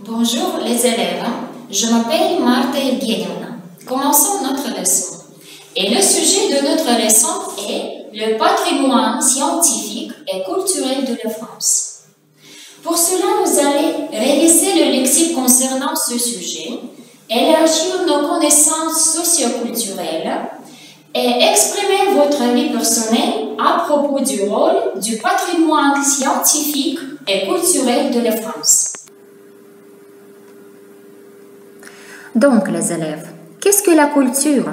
Bonjour les élèves, je m'appelle Marta Evgenievna. Commençons notre leçon. Et le sujet de notre leçon est le patrimoine scientifique et culturel de la France. Pour cela, vous allez réviser le lexique concernant ce sujet, élargir nos connaissances socioculturelles et exprimer votre avis personnel à propos du rôle du patrimoine scientifique et culturel de la France. Donc, les élèves, qu'est-ce que la culture?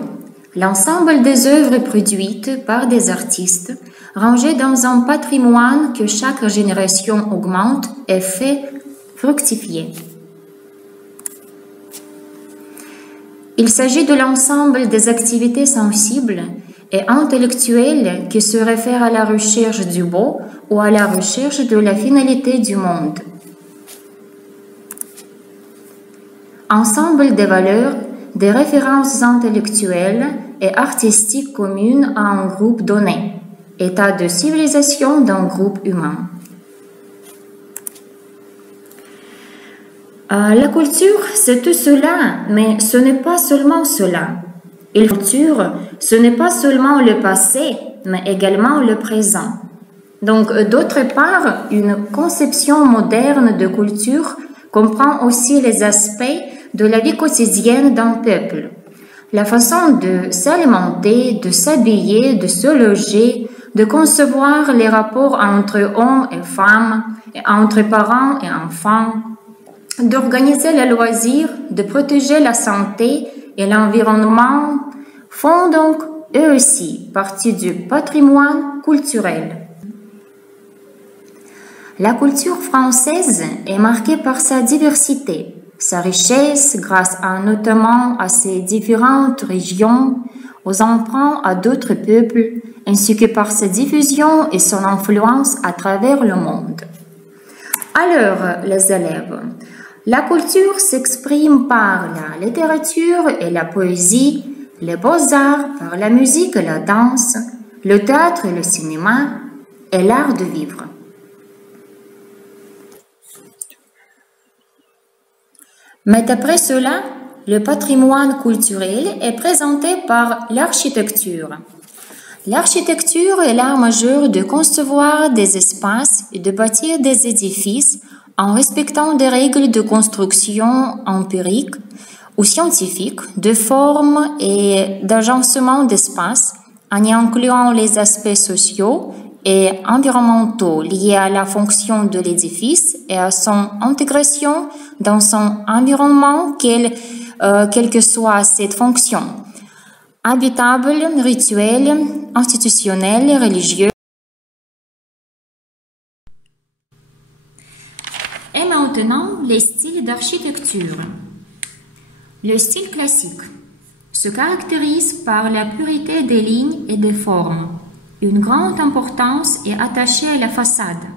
L'ensemble des œuvres produites par des artistes, rangées dans un patrimoine que chaque génération augmente et fait fructifier. Il s'agit de l'ensemble des activités sensibles et intellectuelles qui se réfèrent à la recherche du beau ou à la recherche de la finalité du monde. Ensemble des valeurs, des références intellectuelles et artistiques communes à un groupe donné, état de civilisation d'un groupe humain. La culture, c'est tout cela, mais ce n'est pas seulement cela. La culture, ce n'est pas seulement le passé, mais également le présent. Donc, d'autre part, une conception moderne de culture comprend aussi les aspects de la vie quotidienne d'un peuple. La façon de s'alimenter, de s'habiller, de se loger, de concevoir les rapports entre hommes et femmes, et entre parents et enfants, d'organiser les loisirs, de protéger la santé et l'environnement font donc eux aussi partie du patrimoine culturel. La culture française est marquée par sa diversité, sa richesse grâce notamment à ses différentes régions, aux emprunts à d'autres peuples, ainsi que par sa diffusion et son influence à travers le monde. Alors, les élèves, la culture s'exprime par la littérature et la poésie, les beaux-arts, par la musique et la danse, le théâtre et le cinéma, et l'art de vivre. Mais d'après cela, le patrimoine culturel est présenté par l'architecture. L'architecture est l'art majeur de concevoir des espaces et de bâtir des édifices en respectant des règles de construction empiriques ou scientifiques, de forme et d'agencement d'espace, en y incluant les aspects sociaux et environnementaux liés à la fonction de l'édifice et à son intégration dans son environnement, quelle que soit cette fonction, habitable, rituelle, institutionnelle, religieuse. Et maintenant, les styles d'architecture. Le style classique se caractérise par la pureté des lignes et des formes. Une grande importance est attachée à la façade.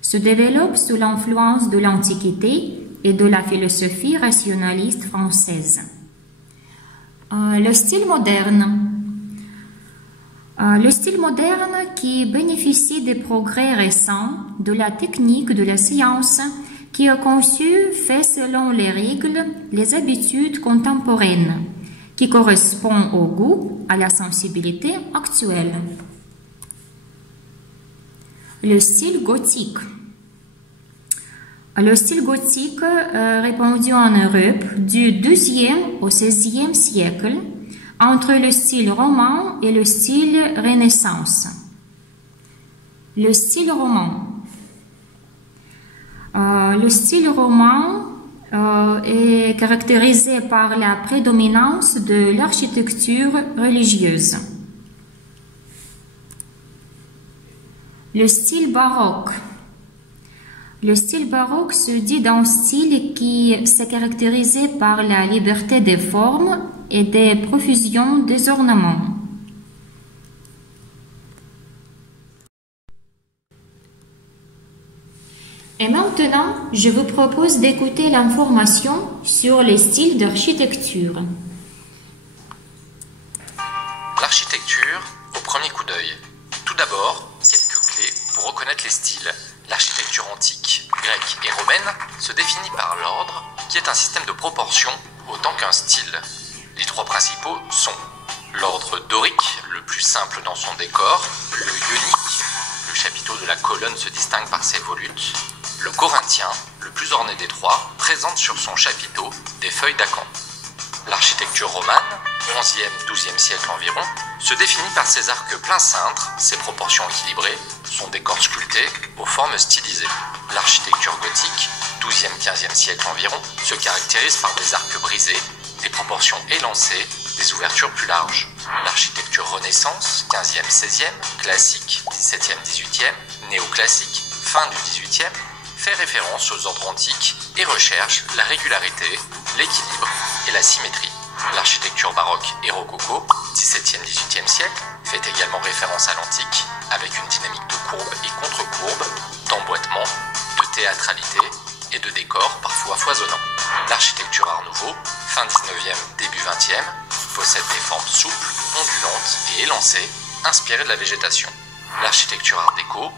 Se développe sous l'influence de l'Antiquité et de la philosophie rationaliste française. Le style moderne. Le style moderne qui bénéficie des progrès récents de la technique de la science qui est conçu, fait selon les règles, les habitudes contemporaines, qui correspond au goût, à la sensibilité actuelle. Le style gothique. Le style gothique répandu en Europe du XIIe au XVIe siècle, entre le style roman et le style Renaissance. Le style roman. Le style roman est caractérisé par la prédominance de l'architecture religieuse. Le style baroque. Le style baroque se dit d'un style qui s'est caractérisé par la liberté des formes et des profusions des ornements. Et maintenant, je vous propose d'écouter l'information sur les styles d'architecture. L'architecture au premier coup d'œil. Tout d'abord, quelques clés pour reconnaître les styles. L'architecture antique, grecque et romaine phénomène se définit par l'ordre, qui est un système de proportion autant qu'un style. Les trois principaux sont l'ordre dorique, le plus simple dans son décor, le ionique, le chapiteau de la colonne se distingue par ses volutes, le corinthien, le plus orné des trois, présente sur son chapiteau des feuilles d'acanthe. L'architecture romane, 11e-12e siècle environ, se définit par ses arcs plein cintre, ses proportions équilibrées, son décor sculpté aux formes stylisées. L'architecture gothique, 12e-15e siècle environ, se caractérise par des arcs brisés, des proportions élancées, des ouvertures plus larges. L'architecture Renaissance, 15e-16e, classique, 17e-18e, néoclassique, fin du 18e, fait référence aux ordres antiques et recherche la régularité, l'équilibre et la symétrie. L'architecture baroque et rococo, 17e-18e siècle, fait également référence à l'antique, avec une dynamique de courbes et contre-courbes, d'emboîtement, de théâtralité et de décors parfois foisonnants. L'architecture Art Nouveau, fin 19e, début 20e, possède des formes souples, ondulantes et élancées, inspirées de la végétation. L'architecture Art Déco,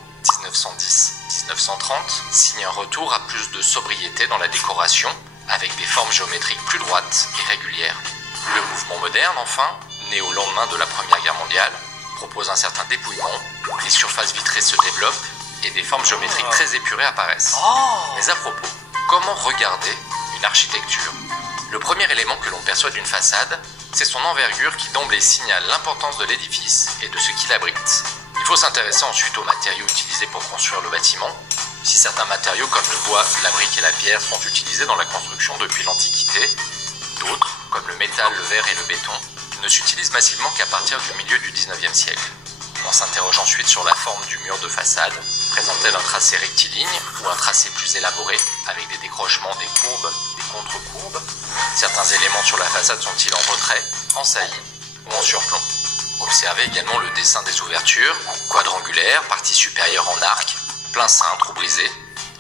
1910-1930, signe un retour à plus de sobriété dans la décoration, avec des formes géométriques plus droites et régulières. Le mouvement moderne, enfin, né au lendemain de la Première Guerre mondiale, propose un certain dépouillement, les surfaces vitrées se développent et des formes géométriques très épurées apparaissent. Mais à propos, comment regarder une architecture? Le premier élément que l'on perçoit d'une façade, c'est son envergure qui d'emblée signale l'importance de l'édifice et de ce qui l'abrite. Il faut s'intéresser ensuite aux matériaux utilisés pour construire le bâtiment. Si certains matériaux comme le bois, la brique et la pierre sont utilisés dans la construction depuis l'Antiquité, d'autres, comme le métal, le verre et le béton, ne s'utilisent massivement qu'à partir du milieu du 19e siècle. On s'interroge ensuite sur la forme du mur de façade. Présente-t-elle un tracé rectiligne ou un tracé plus élaboré, avec des décrochements, des courbes, des contre-courbes? Certains éléments sur la façade sont-ils en retrait, en saillie ou en surplomb? Observez également le dessin des ouvertures, quadrangulaires, partie supérieure en arc, plein cintre ou brisé,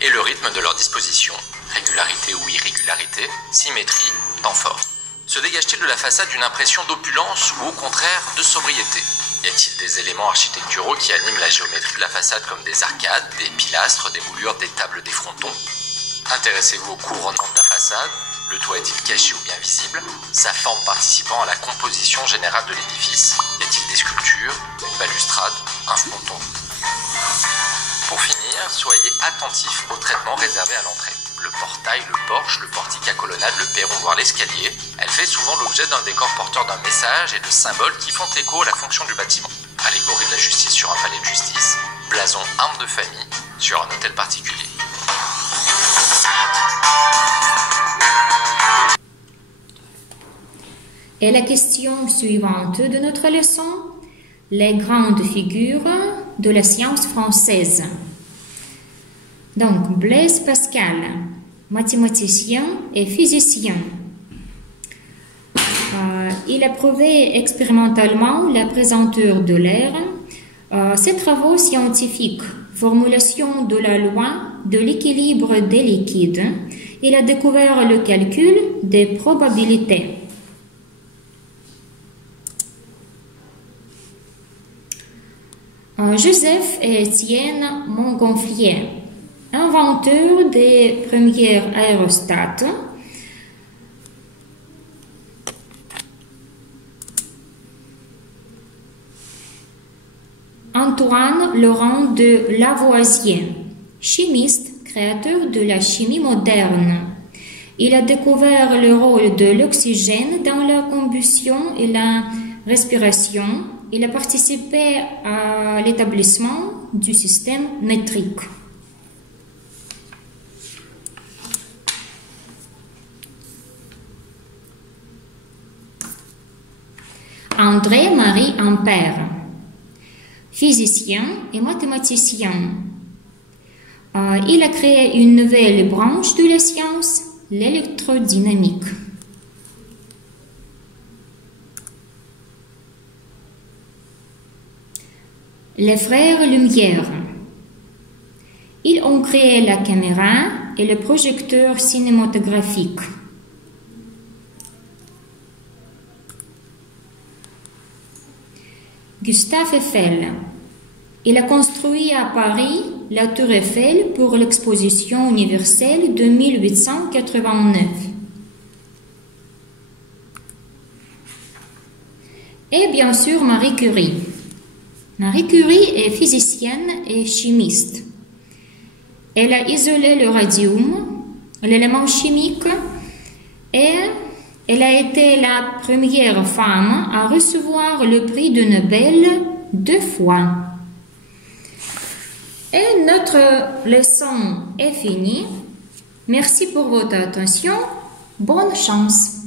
et le rythme de leur disposition, régularité ou irrégularité, symétrie, temps fort. Se dégage-t-il de la façade une impression d'opulence ou au contraire de sobriété? Y a-t-il des éléments architecturaux qui animent la géométrie de la façade comme des arcades, des pilastres, des moulures, des tables, des frontons? Intéressez-vous au couronnement de la façade. Le toit est-il caché ou bien visible? Sa forme participant à la composition générale de l'édifice? Y a-t-il des sculptures, une balustrade, un fronton? Pour finir, soyez attentifs au traitement réservé à l'entrée. Le portail, le porche, le portique à colonnade, le perron, voire l'escalier, elle fait souvent l'objet d'un décor porteur d'un message et de symboles qui font écho à la fonction du bâtiment. Allégorie de la justice sur un palais de justice, blason arme de famille sur un hôtel particulier. Et la question suivante de notre leçon, les grandes figures de la science française. Donc, Blaise Pascal, mathématicien et physicien. Il a prouvé expérimentalement la présenteur de l'air. Ses travaux scientifiques, formulation de la loi de l'équilibre des liquides, il a découvert le calcul des probabilités. Joseph et Étienne Montgolfier, inventeur des premiers aérostats. Antoine Laurent de Lavoisier, chimiste, créateur de la chimie moderne. Il a découvert le rôle de l'oxygène dans la combustion et la respiration. Il a participé à l'établissement du système métrique. André-Marie Ampère, physicien et mathématicien. Il a créé une nouvelle branche de la science, l'électrodynamique. Les frères Lumière. Ils ont créé la caméra et le projecteur cinématographique. Gustave Eiffel. Il a construit à Paris la Tour Eiffel pour l'exposition universelle de 1889. Et bien sûr Marie Curie. Marie Curie est physicienne et chimiste. Elle a isolé le radium, l'élément chimique, et elle a été la première femme à recevoir le prix de Nobel 2 fois. Et notre leçon est finie. Merci pour votre attention. Bonne chance.